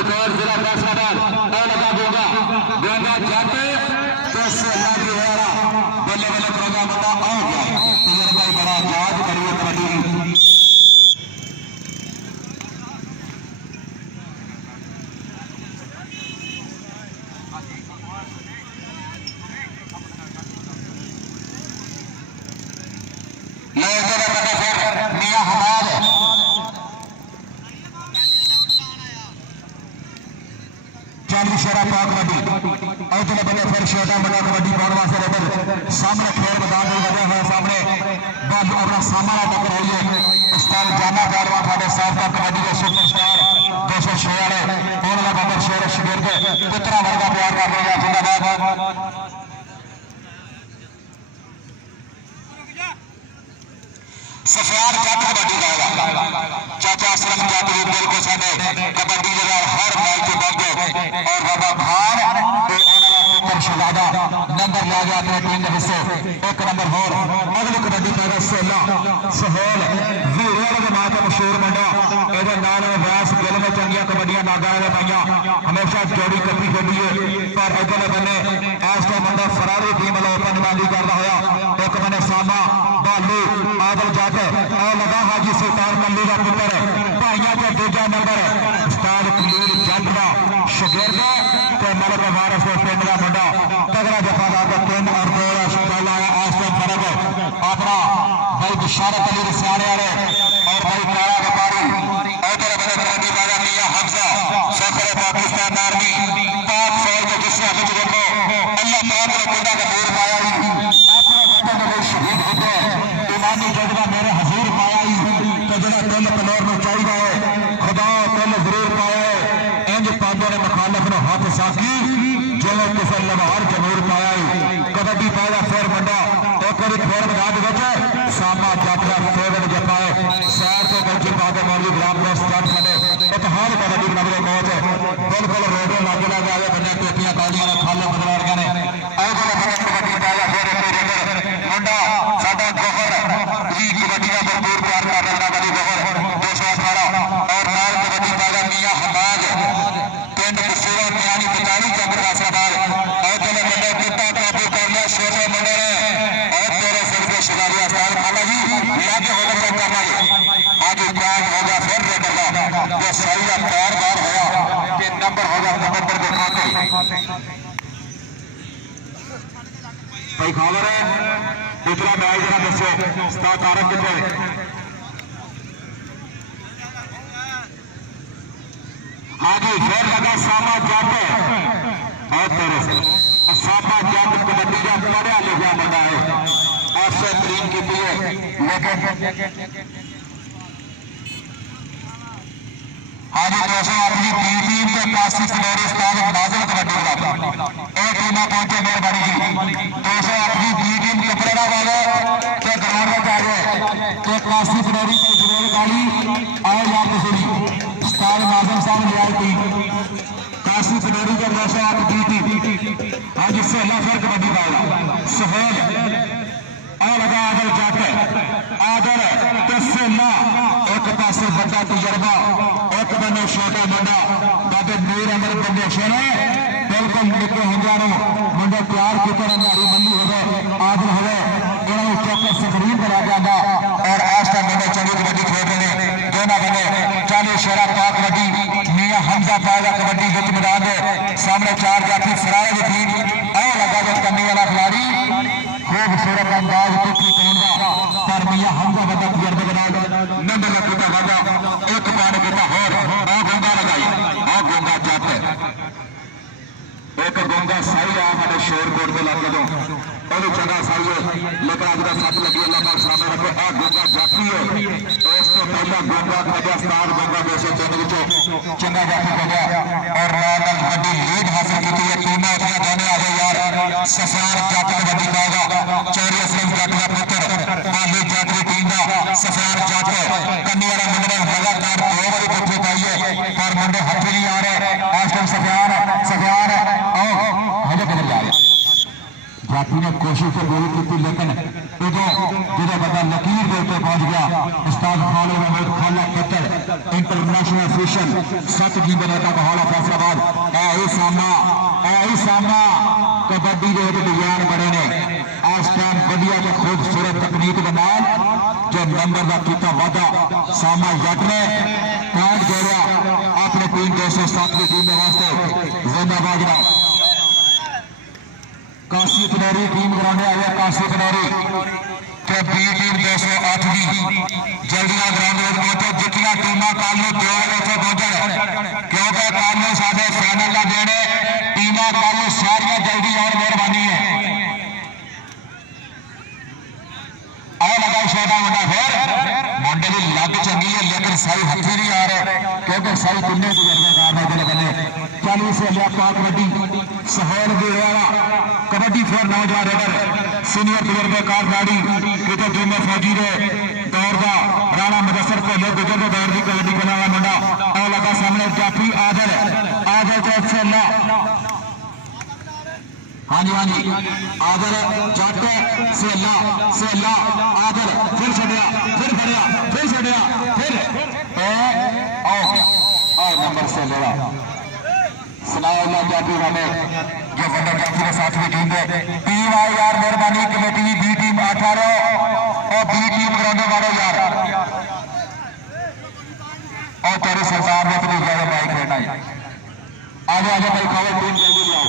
Record जिला फैसलाबाद और लगा गोगा गोगा जाते तो सोना की हेरा बल्ले बल्ले प्रोग्राम बड़ा आ गया तजर्बा बड़ा याद करिए कबड्डी मियां हमाद चाली शेरा पाक कबड्डी और बने फिर छोटा बड़ा कबड्डी पाने वास्ते लेकर सामने खेल मैदान में लगे हुए सामने बाल अपना सामना टक्कर हुई है उस्ताद जाना कारवा साढ़े साथ का कबड्डी के सुपरस्टार 206 वाले कौन का बबर शेर शबीर के पुत्रा वर्गा प्यार कर रहे हैं जिंदाबाद सफियान जट कबड्डी लाएगा चाचा असलम जट भी बिल्कुल साडे कबड्डी दे हर मैच बंद और बाबा खान ते उन्हां दा पुत्र शहजादा नंबर ले गया अपने टीम के हिस्से एक नंबर होर अगली कबड्डी पैदा सोला सहेल वीर वाले के नाम से मशहूर मुंडा एदे नाल व्यास गिल में चंगियां कबड्डियां नागा ने पाइयां हमेशा जोड़ी कट्टी खेली है पर अगले बने इस टाइम मुंडा फरारी टीम वाला ओपनबाजी करदा होया एक बने सामा बालू आदल जट और लगा हाजी सुल्तान मल्लू का पुत्र भाइयों के दूजा नंबर उस्ताद कलीर जट का शगिर्द ते मलक वारस के पिंड का मुंडा तगड़ा जफादार का 3 और 2 स्टाइल आया इस टाइम फर्क अपना भाई बिशारत अली रसियाने वाले और भाई काला व्यापारी और तेरे बड़े कबड्डी वाला मियां हमजा फखर पाकिस्तान आर्मी पाक फौज के जिससे हज देखो अल्लाह पाक ने खुदा का नूर पाया अपने वतन में शहीद होते ईमानी जज्बा मेरे हजूर पाया तो जरा दिल कलोर में चाहिए है खुदा दिल जरूर पाया है इंज पांडे ने मुखालफ ने हाथ साकी जो किसी लबहार जमूर पाया कबड्डी पाया फिर मुंडा एक बार फिर मैदान में सामा जात्रा फेवरेट जपाए सैर तो गंजी पाके मौलवी गुलाम दोस्त जट खड़े एक हार कबड्डी नबरे मौज बिल्कुल रोडे लागे लगे आए बंदे टोपियां कालियां ने खाले बदला रखे ने कबड्डी पाया फिर मुंडा साडा गोहर जी कबड्डी का भरपूर प्यार का बंदा बड़ी गोहर 218 और नाल कबड्डी पाया मियां हमाद पिंड कुसेरा मियानी 45 चंबर फैसलाबाद और तेरे बंदे कुत्ता काबू कर लिया छोटे मुंडे ने और तेरे सदके शिकारी अस्ताल खाला जी लागे होकर चेक करना जी आज इत्याग होगा फिर लेकर का जो सही का पैर बार होया कि नंबर होगा नंबर के खाते भाई खबर है दूसरा मैच जरा दसो उस्ताद तारक कितने हाँ जी फिर लगा सामा जट और तेरे से सामा जट कबड्डी का पढ़िया लिखा बंदा है ऐसे तरीन की है लेकिन हाँ जी 208 की टीम के 85 खिलाड़ी उस्ताद नाज़िम कबड्डी का एक टीम पहुंचे मेहरबानी जी 208 की टीम कपड़ेरा वाले के ग्राउंड में जा गए तो 81 खिलाड़ी को जरूर गाड़ी आए या कुछ उस्ताद नाज़िम साहब ले आई टीम 81 खिलाड़ी के 208 की टीम आज इससे अल्लाह फिर कबड्डी पाएगा सुहेल और लगा आदल जट आदल तो सोना एक पासे बड़ा तजर्बा एक बने छोटा मुंडा बाबे मीर अमर बंदे शेर बिल्कुल निके हिंजानो मुंडे प्यार की तरह नारी मल्ली हो आदल हो इन्होंने चौकस स्क्रीन पर आ जाता और आज तक मुंडे चंगी कबड्डी खेल रहे हैं दोनों बने 40 शेरा पाक कबड्डी मियां हमजा पाएगा कबड्डी विच मैदान के सामने 4 जाती फरार की टीम और लगा जो करने वाला खिलाड़ी खूबसूरत अंदाज पर मियां हमजा बंदा तजर्बे के नाल नंबर का वादा एक पार किया होर आ गोंगा लगाई आ गोंगा जट एक गोंगा साई आ हमारे शोरकोट के इलाके तो और चंगा साई है लेकिन अज का सच लगी अल्लाह पाक सामने रखे आ गोंगा जाती है इस तो पहला गोंगा खड़ा स्टार गोंगा 203 विचों चंगा जाती कढ़िया और नाल वड्डी लीड हासिल की है टीमां उठियां दोने आ गए यार सफार जट कबड्डी पाएगा चौरी असलम जट का पुत्र माली जट की टीम का सफार जट कन्नी वाला मुंडे ने लगातार 2 बारी पत्थर पाई है पर मुंडे हथ नहीं आ रहे इस टाइम सफार आओ हजे किधर जा रहे जाती ने कोशिश तो बहुत की लेकिन उदो जो बंदा लकीर के ऊपर पहुंच गया। उस्ताद खालिद महमूद खाला खत्तर इंटरनेशनल ऑफिशियल 7 गेंद तक हौला फैसलाबाद। यही सामना कबड्डी के डिजाइन बने ने इस टाइम वधिया जो खूबसूरत तकनीक के नाल जो नंबर का किया वादा सामा जट ने पॉइंट जोड़िया अपनी टीम 207वीं टीम के वास्ते जिंदाबाद। Kashi Khanauri team ground I है। काशी कनौरी तो बी टीम 208वीं जल्दियां ग्राउंड में पहुंचे। जितनी टीमां कल दो उत्थे पहुंचन क्योंकि कल साडे फाइनल का दिन टीमां कल सारियां जल्दी आउण मेहरबानी है। आ लगा छोटा मुंडा फिर मुंडे की लग चंगी है लेकिन सही हथी नहीं आ रहे क्योंकि सही किन्ने तजर्बेकार है दिल बने। चलिए से लिया पाक कबड्डी सहोल बेड़ा कबड्डी फिर नौजवान रेडर सीनियर तजर्बेकार खिलाड़ी क्रिकेट टीम में फौजी ने दौर का राणा मुदस्सर को लोग गुजर दौर की कबड्डी खेलने वाला मुंडा और लगा सामने जाफी आदल तो सेला। हाँ जी आदल जट सेला आदल फिर छड़िया फिर फड़िया फिर छड़िया फिर नंबर से लेगा सनाउल्लाह जाफी हमें जो वंडर जाफी के साथ में टीम आओ यार मेहरबानी कमेटी बी टीम 18 और बी टीम ग्राउंड वालों यार और तेरे सरदार ने अपनी जगह बाइक लेना है। आगे भाई खावे टीम जल्दी लाओ।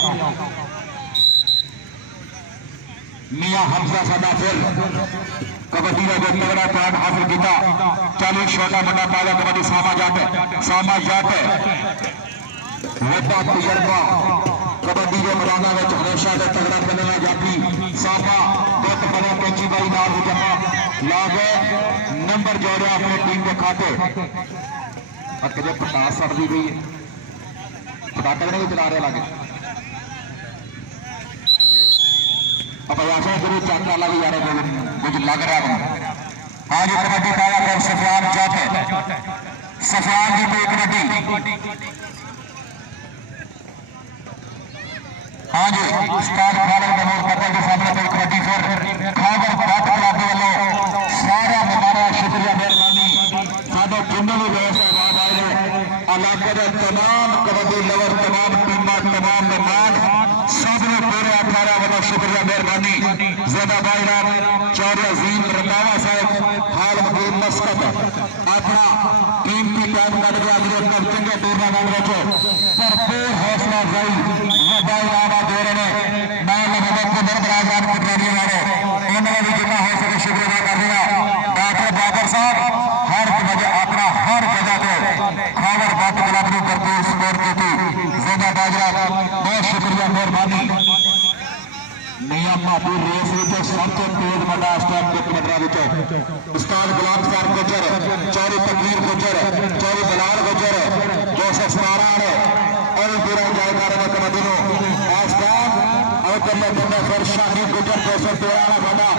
मियां हमजा साडा फिर कबड्डी का जो तगड़ा पॉइंट हासिल किया। चलो छोटा बड़ा पाया कबड्डी सामा जट वड्डा तजर्बा कबड्डी के मैदान में हमेशा से तगड़ा करने वाला जाफी सामा बहुत बड़ा कैंची बाई नाल जमा ला के नंबर जोड़िया अपनी टीम के खाते और कदे पटास सड़ती गई है। पटाखे नहीं चला रहे लागे अब ऐसा गुरु चाचा लग जा रहे कुछ लग रहा है। हाँ जी कबड्डी पाया कर सफियान जट सफियान जी पे कबड्डी। हाँ जी उस्ताद खालिद महमूद खत्तर के सामने कोई कबड्डी फिर खागर बट क्लब वालों सारा हमारा शुक्रिया मेहरबानी साडे जिन्ने भी लोग आवाज आए हैं इलाके के तमाम कबड्डी लवर तमाम टीमां तमाम मेहमान सबने पूरे 18 वाला शुक्रिया मेहरबानी। ज़्यादा भाई चौधरी अजीम रंधावा साहब हाल मकीन मस्कत अपना टीम की टाइम कट के अगले चंगे टूर्नामेंट में भरपूर हौसला अफजाई वड्डा इनाम दे रहे हैं। मैं मोहम्मद को बरबराजान पटवारी वाले उन्होंने भी जितना हो सके शुक्रिया कर दिया। डॉक्टर बाबर साहब हर वजह अपना हर जगह पे खावर बट क्लब की भरपूर सपोर्ट की ज़्यादा बाजरा बहुत शुक्रिया मेहरबानी। मियां बहादुर रेस में सब तो तेज बड़ा स्टाफ के कमेटी उस्ताद गुलाम साहब गुजर चौधरी तकबीर गुजर चौधरी दलाल गुजर 217 ने और पूरा जायकार में कमेटी स्टाफ और कल बंदा फिर शाही गुजर 213 बड़ा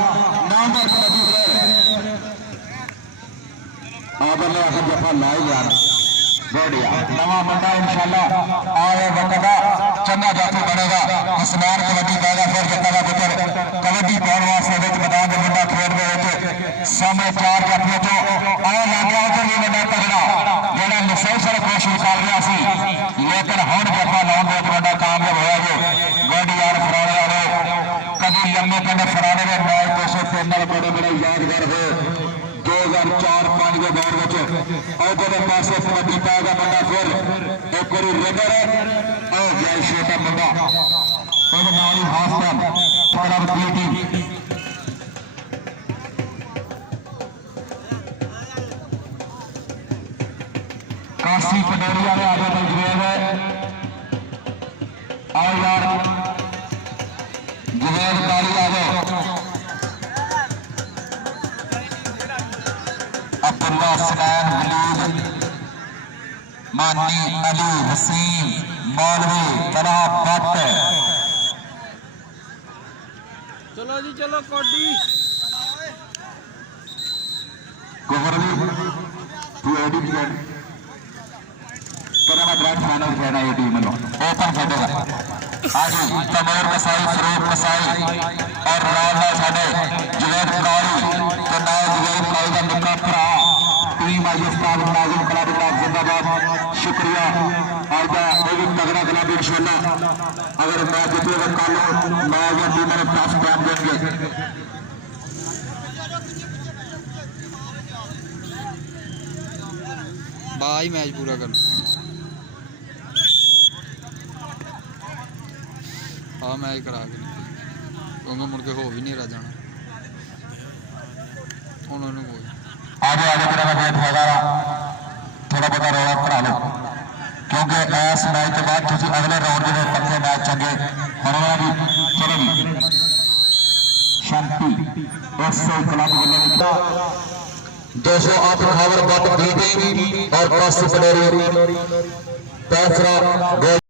नंबर कमेटी आदर ने आखिर दफा लाई यार बढ़िया नवा बंदा इंशाल्लाह आए वक्त चंगा जाफी बनेगा। उस्मान कबड्डी पाएगा फिर जत्ता पुत्र कबड्डी पाने वास्ते मैदान के मुंडा खेल रहे सामने 4 जाफियों तो आया लग गया उधर भी बंदा तगड़ा जोड़ा मुसलसल कोशिश कर रहा सी लेकिन हम जफा लाने बहुत बड़ा कामयाब होया जो गड्डी यार फराने वाले कभी लंबे कंडे फराने के मैच 203 बड़े बड़े यादगार हो 2004-5 के दौर में और पास कबड्डी पाएगा बंदा फिर एक बार रेडर और जय छोटा बंदा हाफ काशी पटोरी वाले आगे बल जुबेद आओ यार जुबेद काली आ गए अब्दुल्ला सलाम वलीद मानी अली हसीन मौलवी तला भट्ट चलो जी चलो कोडी गोवरली तू एडी प्लेयर तेरा मैं ग्रैंड फाइनल खेलना ये टीम लो ओपन खेलेगा आज तमर कसाई फरूक कसाई और रावला साडे जुबैर कौड़ी तो ना जुबैर कौड़ी माशाल्लाह अगर मैच जीतेगा कल मैच या टीम में टफ टाइम देंगे। भाई मैच पूरा कर हाँ मैच करा के क्योंकि मुड़ के हो भी नहीं रहा जाना उन्होंने कोई आगे आगे मेरा वेट होगा थोड़ा बहुत रौला करा लो क्योंकि इस मैच के बाद तुम अगले राउंड में पक्के मैच चंगे होने वाला भी चलो जी शांति ऐसे क्लब बोलने 208 खबर बट बीटिंग और 5 पलेरी 5